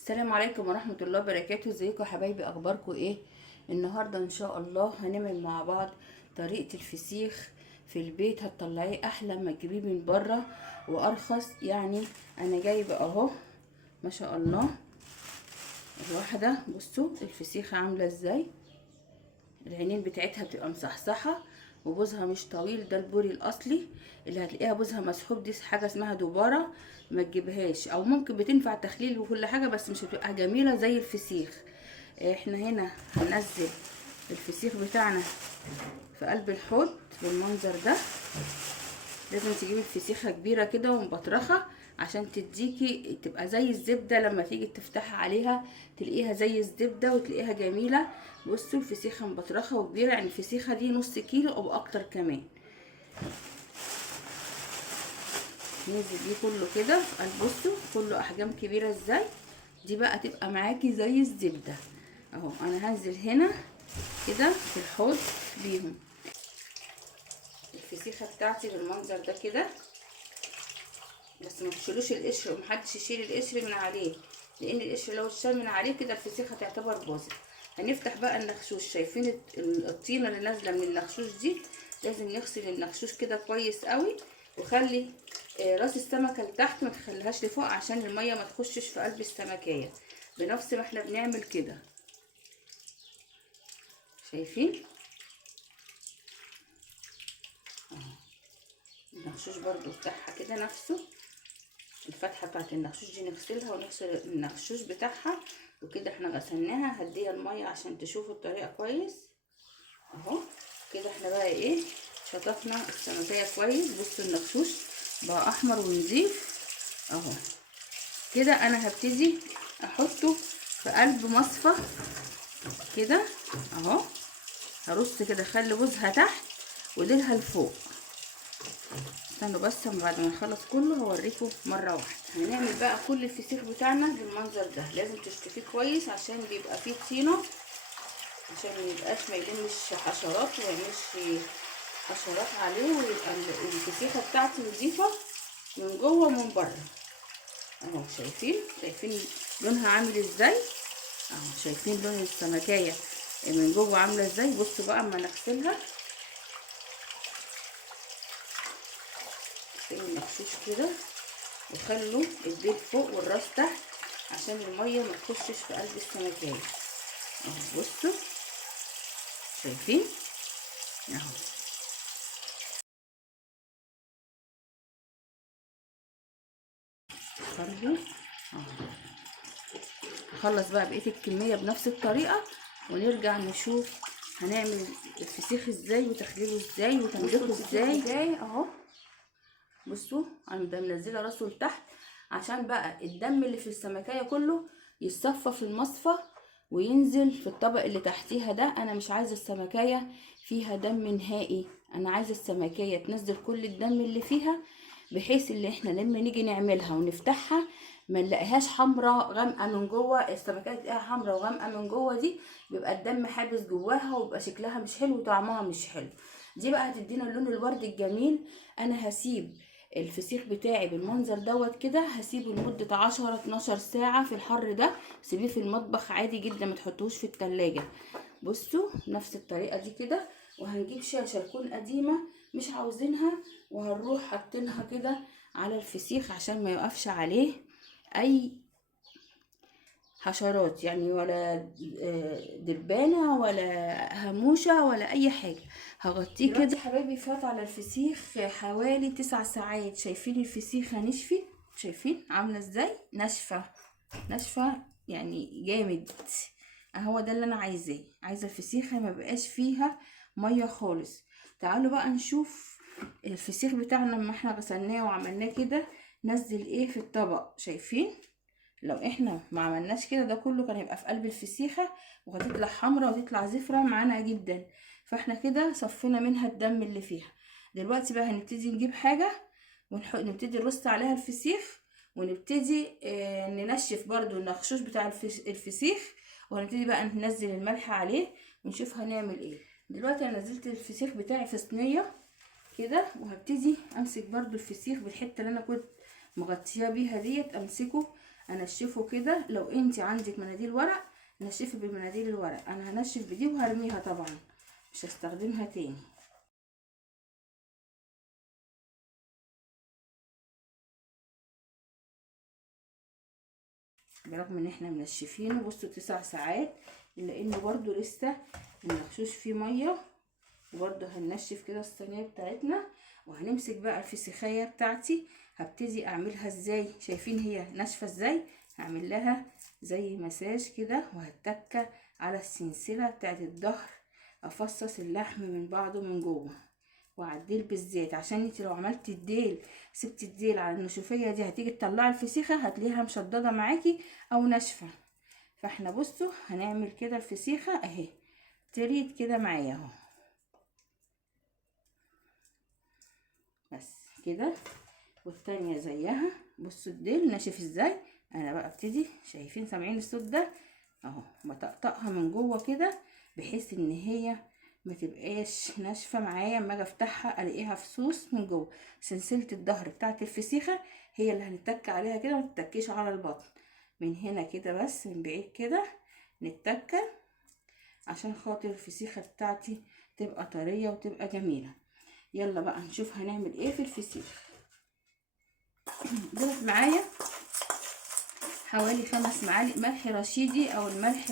السلام عليكم ورحمة الله وبركاته. ازيكم يا حبايبي؟ اخباركم ايه؟ النهاردة ان شاء الله هنعمل مع بعض طريقة الفسيخ في البيت. هتطلعيه احلى ما تجيبيه من بره وارخص. يعني انا جايبه اهو ما شاء الله الواحدة. بصوا الفسيخة عاملة ازاي، العينين بتاعتها بتبقى مصحصحة وبوزها مش طويل. ده البوري الاصلي. اللي هتلاقيها بوزها مسحوب دي حاجه اسمها دباره، ما تجيبهاش. او ممكن بتنفع تخليل وكل حاجه بس مش بتبقى جميله زي الفسيخ. احنا هنا هننزل الفسيخ بتاعنا في قلب الحوض بالمنظر ده. لازم تجيبي الفسيخه كبيره كده ومبطرخه عشان تديكي تبقى زي الزبده. لما تيجي تفتحي عليها تلاقيها زي الزبده وتلاقيها جميله. بصوا الفسيخه مبطرخه وكبيره، يعني الفسيخه دي نص كيلو او اكتر كمان. ننزل بيه كله كده في قلب. بصوا كله احجام كبيره ازاي. دي بقى تبقى معاكي زي الزبده اهو. انا هنزل هنا كده في الحوض بيهم الفسيخه بتاعتي بالمنظر ده كده. بس ما تشيلوش القشر، ومحدش يشيل القشر من عليه، لان القشر لو اتشال من عليه كده الفسيخه تعتبر باظت. هنفتح بقى النخشوش. شايفين الطينه اللي نازله من النخشوش دي؟ لازم نغسل النخشوش كده كويس قوي، وخلي راس السمكه لتحت، ما تخليهاش لفوق عشان الميه ما تخشش في قلب السمكيه. بنفس ما احنا بنعمل كده. شايفين النخشوش برضو بتاعها كده نفسه. الفتحه بتاعت النخشوش دي نغسلها، ونغسل النخشوش بتاعها. وكده احنا غسلناها. هديها الميه عشان تشوفوا الطريقه كويس اهو. كده احنا بقى ايه، شطفنا السمكيه كويس. بصوا النخشوش بقى احمر ونضيف اهو. كده انا هبتدي احطه في قلب مصفى كده اهو. هرص كده، اخلي بوزها تحت وديلها لفوق. استنوا بس بعد ما نخلص كله هوريكم مره واحده. هنعمل بقى كل الفسيخ بتاعنا بالمنظر ده. لازم تشطفيه كويس عشان بيبقى فيه طينه، عشان ما يلمش حشرات وميعملش حشرات عليه، ويبقى الفسيخه بتاعتي نضيفه من جوه ومن بره اهو. شايفين لونها عامل ازاي اهو. شايفين لون السمكيه من جوه عامله ازاي. بصوا بقى اما نغسلها النخشوش كده، وخلوا الديل فوق والراس تحت عشان الميه ما تخشش في قلب السمكيه اهو. بصوا شايفين اهو. خلوا اهو. نخلص بقى بقيه الكميه بنفس الطريقه، ونرجع نشوف هنعمل الفسيخ ازاي وتخليله ازاي وتنظيفه ازاي اهو. بصوا انا ده منزله راسه لتحت عشان بقى الدم اللي في السمكيه كله يتصفى في المصفى وينزل في الطبق اللي تحتيها ده. انا مش عايزه السمكيه فيها دم نهائي، انا عايزه السمكيه تنزل كل الدم اللي فيها، بحيث ان احنا لما نيجي نعملها ونفتحها ما نلاقيهاش حمراء غامقه من جوه. السمكيه تلاقيها حمراء وغامقه من جوه دي بيبقى الدم حابس جواها، وبيبقى شكلها مش حلو وطعمها مش حلو. دي بقى هتدينا اللون الوردي الجميل. انا هسيب الفسيخ بتاعي بالمنظر دوت كده، هسيبه لمدة 10-12 ساعة في الحر ده. سيبيه في المطبخ عادي جدا، ما تحطوش في التلاجة. بصوا نفس الطريقة دي كده. وهنجيب شاشة تكون قديمة مش عاوزينها، وهنروح حاطينها كده على الفسيخ عشان ما يوقفش عليه اي حشرات، يعني ولا دبانة ولا هموشة ولا اي حاجة. هغطيه كده. حبايبي فات على الفسيخ حوالي 9 ساعات. شايفين الفسيخة نشفت؟ شايفين عاملة ازاي؟ ناشفة يعني جامد اهو. ده اللي انا عايزاه. عايزة الفسيخة ما بقاش فيها مية خالص. تعالوا بقى نشوف الفسيخ بتاعنا لما احنا غسلناه وعملناه كده نزل ايه في الطبق. شايفين لو احنا ما عملناش كده ده كله كان هيبقى في قلب الفسيخة وهتطلع حمرا وتطلع زفرة معانا جدا. فاحنا كده صفينا منها الدم اللي فيها. دلوقتي بقى هنبتدي نجيب حاجة ونبتدي نرص عليها الفسيخ، ونبتدي ننشف برضو النخشوش بتاع الفسيخ، وهنبتدي بقى ننزل الملح عليه ونشوف هنعمل ايه. دلوقتي انا نزلت الفسيخ بتاعي في صينية كده، وهبتدي امسك برضو الفسيخ بالحتة اللي انا كنت مغطياه بيها ديت، امسكه انشفه كده. لو انت عندك مناديل ورق نشفي بمناديل الورق، انا هنشف بدي وهرميها طبعا مش هستخدمها تاني. برغم ان احنا منشفينه بصوا 9 ساعات الا انه برضو لسه المغشوش فيه ميه. وبرضو هننشف كده الصينيه بتاعتنا، وهنمسك بقى الفسيخيه بتاعتي هبتدي اعملها ازاي. شايفين هي ناشفه ازاي؟ هعمل لها زي مساج كده وهتكه على السلسله بتاعت الظهر، افصص اللحم من بعضه من جوه. وعلى الديل بالذات، عشان انت لو عملتي الديل سبتي الديل على النشوفيه دي هتيجي تطلعي الفسيخه هتلاقيها مشدده معاكي او ناشفه. فاحنا بصوا هنعمل كده الفسيخه اهي تريد كده معايا اهو، بس كده. والتانية زيها بصوا الديل ناشف ازاي. انا بقى ابتدي، شايفين سامعين الصوت ده اهو، بطقطقها من جوه كده بحيث ان هي ما تبقاش ناشفه معايا. اما اجي افتحها الاقيها فصوص من جوه. سلسله الظهر بتاعت الفسيخه هي اللي هنتك عليها كده، ما تتكيش على البطن من هنا كده، بس من بعيد كده نتكه عشان خاطر الفسيخه بتاعتي تبقى طريه وتبقى جميله. يلا بقى نشوف هنعمل ايه في الفسيخ. دول معايا حوالي 5 معالق ملح رشيدي او الملح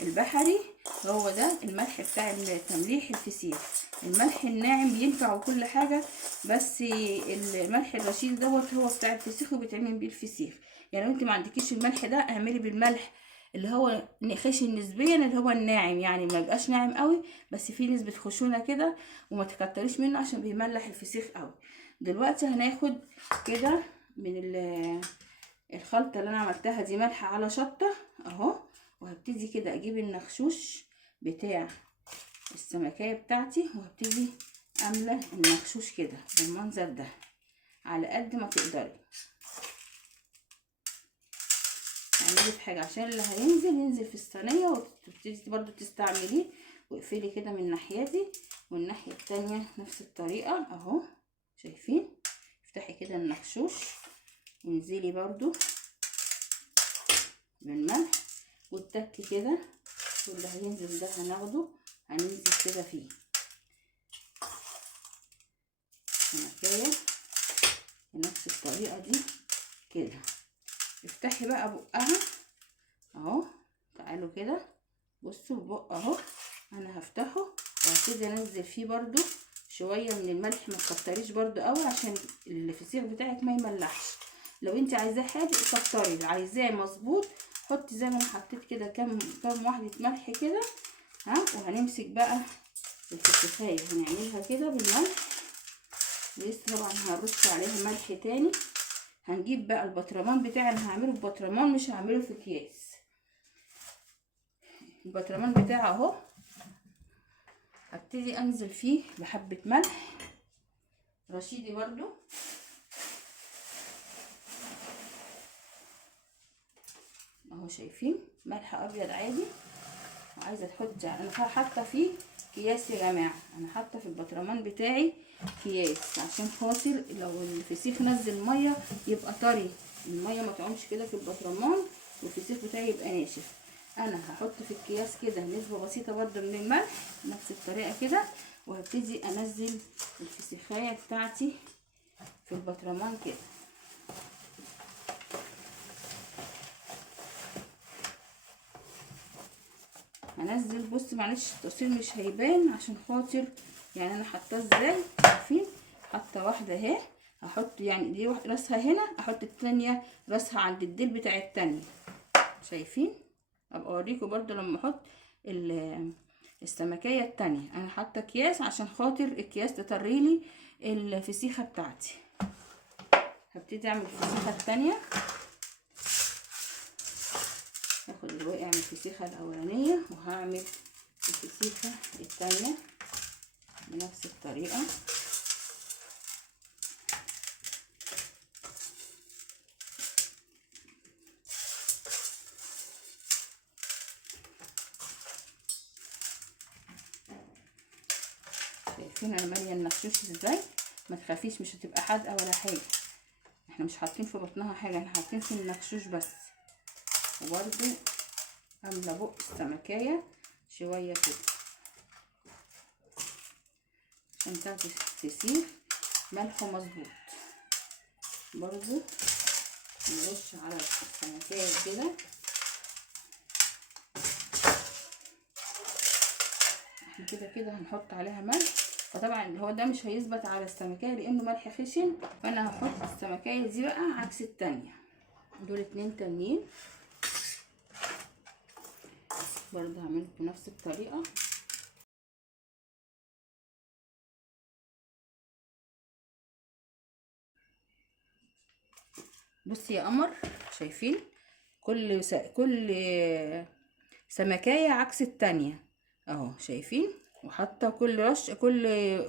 البحري. هو ده الملح بتاع تمليح الفسيخ. الملح الناعم ينفع وكل حاجه، بس الملح الرشيدي دوت هو بتاع الفسيخ وبيتعمل بيه الفسيخ. يعني لو انت ما عندكيش الملح ده اعملي بالملح اللي هو خشن نسبيا، اللي هو الناعم، يعني ما يبقاش ناعم قوي بس فيه نسبه خشونه كده، وما تكتريش منه عشان بيملح الفسيخ قوي. دلوقتي هناخد كده من الخلطه اللي انا عملتها دي ملح على شطه اهو، وهبتدي كده اجيب النخشوش بتاع السمكيه بتاعتي وهبتدي املى النخشوش كده بالمنظر ده على قد ما تقدري. اعملي في حاجه عشان اللي هينزل ينزل في الصينيه وتبتدي برضو تستعمليه. واقفلي كده من ناحيتي والناحيه التانية نفس الطريقه اهو. شايفين؟ افتحي كده النخشوش وانزلي برضو بالملح والتك كده، واللي هينزل ده هناخده هننزل كده فيه سمكية بنفس الطريقة دي كده. افتحي بقى بقها اهو، تعالوا كده بصوا البق اهو، انا هفتحه وهبتدي انزل فيه برضو شويه من الملح، ما تكتريش برضو قوي عشان الفسيخ بتاعك ما يملحش. لو انت عايزاه حادق كتري، عايزاه مظبوط حطي زي ما انا حطيت كده كام واحده ملح كده ها. وهنمسك بقى الفسيخايه هنعملها كده بالملح، لسه طبعا هرش عليها ملح تاني. هنجيب بقى البطرمان بتاعي، انا هعمله ببطرمان مش هعمله في اكياس. البطرمان بتاعي اهو هبتدي انزل فيه بحبه ملح رشيدي برضو اهو. شايفين؟ ملح ابيض عادي. وعايزه تحطي، انا حاطه فيه اكياس يا جماعه، انا حاطه في البطرمان بتاعي اكياس عشان خاطر لو الفسيخ نزل ميه يبقى طري، الميه ما تعومش كده في البطرمان والفسيخ بتاعي يبقى ناشف. انا هحط في الكياس كده نسبه بسيطه برده من الملح نفس الطريقه كده، وهبتدي انزل الفسيخايه بتاعتي في البطرمان كده. هنزل بص معلش التصوير مش هيبان عشان خاطر يعني انا حاطاه ازاي. شايفين؟ حاطه واحده اهي، هحط يعني دي راسها هنا، احط التانية راسها عند الديل بتاع التانية. شايفين؟ ابقى اوريكم برضو لما احط السمكية التانية. انا حاطه اكياس عشان خاطر الاكياس تطريلي الفسيخه بتاعتي. هبتدي اعمل الفسيخه التانية. هاخد الواقع من الفسيخه الاولانيه وهعمل الفسيخه التانية بنفس الطريقه. شايفين انا ماليه النخشوش ازاي؟ ما تخافيش مش هتبقى حادقه ولا حاجه، احنا مش حاطين في بطنها حاجه، احنا حاطين في المغشوش بس. وبرده عامله بق السمكيه شويه كده عشان تعطي الفسيخ ملحه مظبوط. برضو نرش على السمكية كده. احنا كده كده هنحط عليها ملح، فطبعا هو ده مش هيثبت على السمكية لانه ملح خشن، فانا هحط السمكية دي بقى عكس التانية. دول 2 تانيين برضو هعمل بنفس الطريقة. بصي يا قمر، شايفين كل سمكية عكس التانية اهو، شايفين؟ وحاطه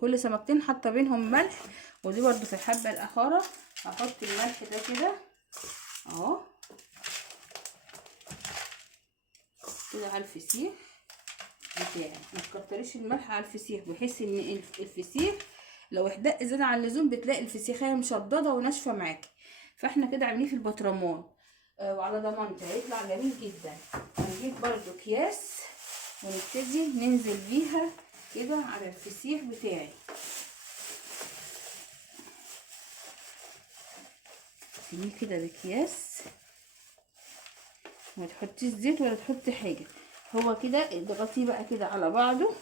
كل سمكتين حاطه بينهم ملح. ودي برضو في الحبه الاخيره هحط الملح ده كده اهو كده على الفسيخ بتاعي. ما تكتريش الملح على الفسيخ بحيث ان الفسيخ لو احدق زياده عن اللزوم بتلاقي الفسيخيه مشدده وناشفه معاكي. فاحنا كده عاملين في البطرمان وعلى ضمانتي هيطلع جميل جدا. هنجيب برضو اكياس ونبتدي ننزل بيها كده على الفسيخ بتاعي. تجيبيه كده باكياس، ما تحطيش زيت ولا تحطي حاجه، هو كده اضغطيه بقى كده على بعضه.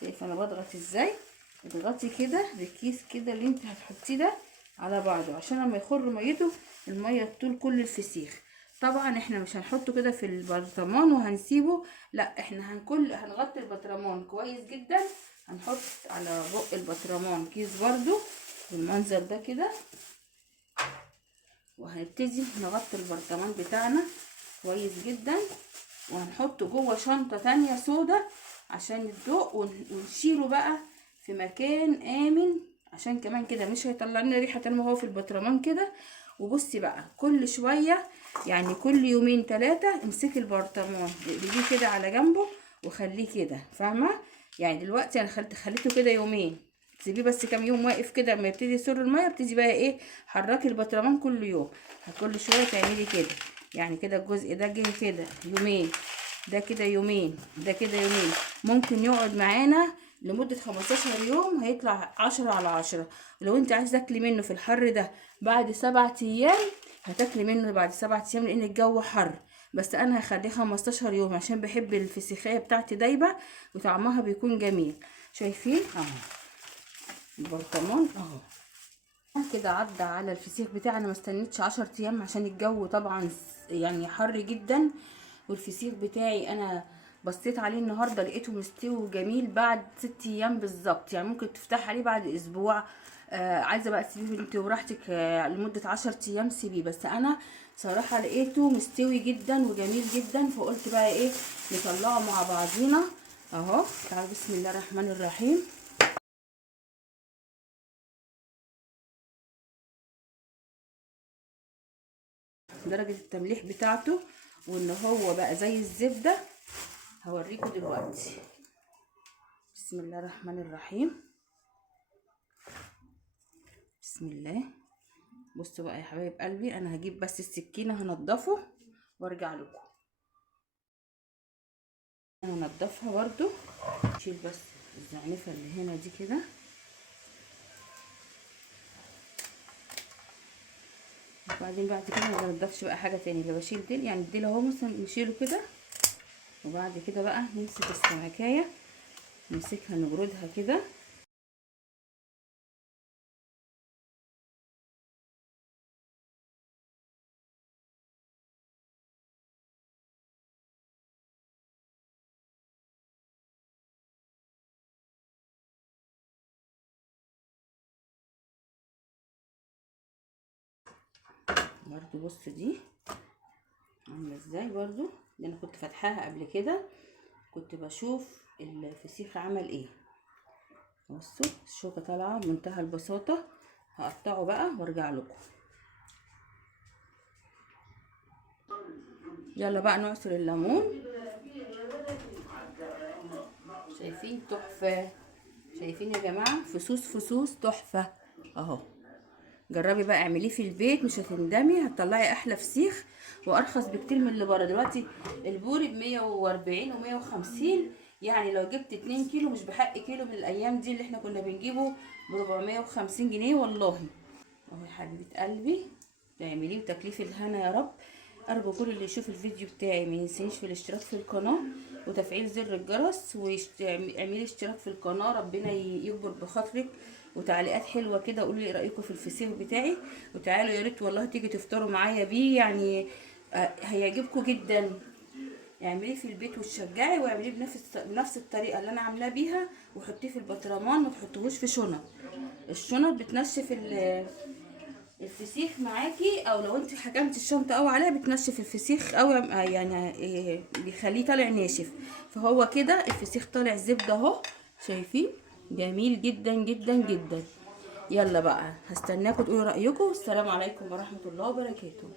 شايفه انا بضغط ازاي؟ اضغطي كده بالكيس كده اللي انت هتحطيه ده على بعضه عشان لما يخر ميته الميه تطول كل الفسيخ. طبعا احنا مش هنحطه كده في البرطمان وهنسيبه، لا احنا هنغطي البطرمان كويس جدا. هنحط على بق البطرمان كيس برضو بالمنظر ده كده، وهنبتدي نغطي البرطمان بتاعنا كويس جدا، وهنحطه جوه شنطة تانية سودا عشان الضوء، ونشيله بقى في مكان امن عشان كمان كده مش هيطلع لنا ريحه طالما هو في البطرمان كده. وبصي بقى كل شويه يعني كل يومين 3 امسكي البرطمان اقلبيه كده على جنبه وخليه كده، فاهمه؟ يعني دلوقتي انا خليته كده يومين، سيبيه بس كام يوم واقف كده، اما يبتدي يسر الميه ابتدي بقى ايه حركي البطرمان كل يوم. كل شويه تعملي كده، يعني كده الجزء ده جه كده يومين، ده كده يومين، ده كده يومين، ممكن يقعد معانا لمدة 15 يوم هيطلع 10/10. ولو انت عايزه تاكلي منه في الحر ده بعد 7 ايام هتاكلي منه بعد 7 ايام لان الجو حر، بس انا هخليه 15 يوم عشان بحب الفسيخيه بتاعتي دايبه وطعمها بيكون جميل. شايفين اهو البرطمان اهو كده عدى على الفسيخ بتاعنا، ما استنيتش 10 ايام عشان الجو طبعا يعني حر جدا. والفسيخ بتاعي انا بصيت عليه النهارده لقيته مستوي جميل بعد 6 ايام بالظبط، يعني ممكن تفتح عليه بعد اسبوع. عايزه بقى تسيبيه انت وراحتك لمده 10 ايام سيبيه، بس انا صراحه لقيته مستوي جدا وجميل جدا، فقلت بقى ايه نطلعه مع بعضينا اهو. تعالوا بسم الله الرحمن الرحيم. درجة التمليح بتاعته وان هو بقى زي الزبدة هوريكم دلوقتي. بسم الله الرحمن الرحيم. بسم الله. بصوا بقى يا حبايب قلبي، انا هجيب بس السكينة هنضفه وارجع لكم. انا هنضفها برضو، اشيل بس الزعنفة اللي هنا دي كده. وبعدين بعد كده ما بنضفش بقى حاجة تاني، اللي بشيل ديل يعني الديل اهو مثلا نشيله كده. وبعد كده بقى نمسك السمكية نمسكها نبردها كده. برضو بص دي عامله ازاي، برضو دي انا كنت فاتحاها قبل كده، كنت بشوف الفسيخ عمل ايه. بصوا الشوكه طالعه بمنتهى البساطه. هقطعه بقى وارجع لكم. يلا بقى نعصر الليمون. شايفين تحفه؟ شايفين يا جماعه؟ فصوص تحفه اهو. جربي بقى اعمليه في البيت مش هتندمي، هتطلعي احلى فسيخ وارخص بكتير من اللي بره. دلوقتي البوري ب140 و150، يعني لو جبت 2 كيلو مش بحق كيلو من الايام دي اللي احنا كنا بنجيبه ب450 جنيه والله. اهو يا حبيبه قلبي، تعمليه وتكليف الهنا يا رب. ارجو كل اللي يشوف الفيديو بتاعي ما ينسينيش في الاشتراك في القناه وتفعيل زر الجرس، واعملي اشتراك في القناه، ربنا يكبر بخاطرك. وتعليقات حلوه كده، قولوا لي ايه رايكم في الفسيخ بتاعي، وتعالوا يا ريت والله تيجي تفطروا معايا بيه يعني. هيعجبكم جدا. اعمليه في البيت وتشجعي، واعمليه بنفس الطريقه اللي انا عاملاه بيها، وحطيه في البطرمان، ما تحطوهوش في شنط. الشنط بتنشف الفسيخ معاكي، او لو انت حكمتي الشنطه قوي عليها بتنشف الفسيخ قوي، يعني بيخليه طالع ناشف. فهو كده الفسيخ طالع زبده اهو، شايفين؟ جميل جدا جدا جدا. يلا بقى هستناكم تقولوا رايكم. السلام عليكم ورحمه الله وبركاته.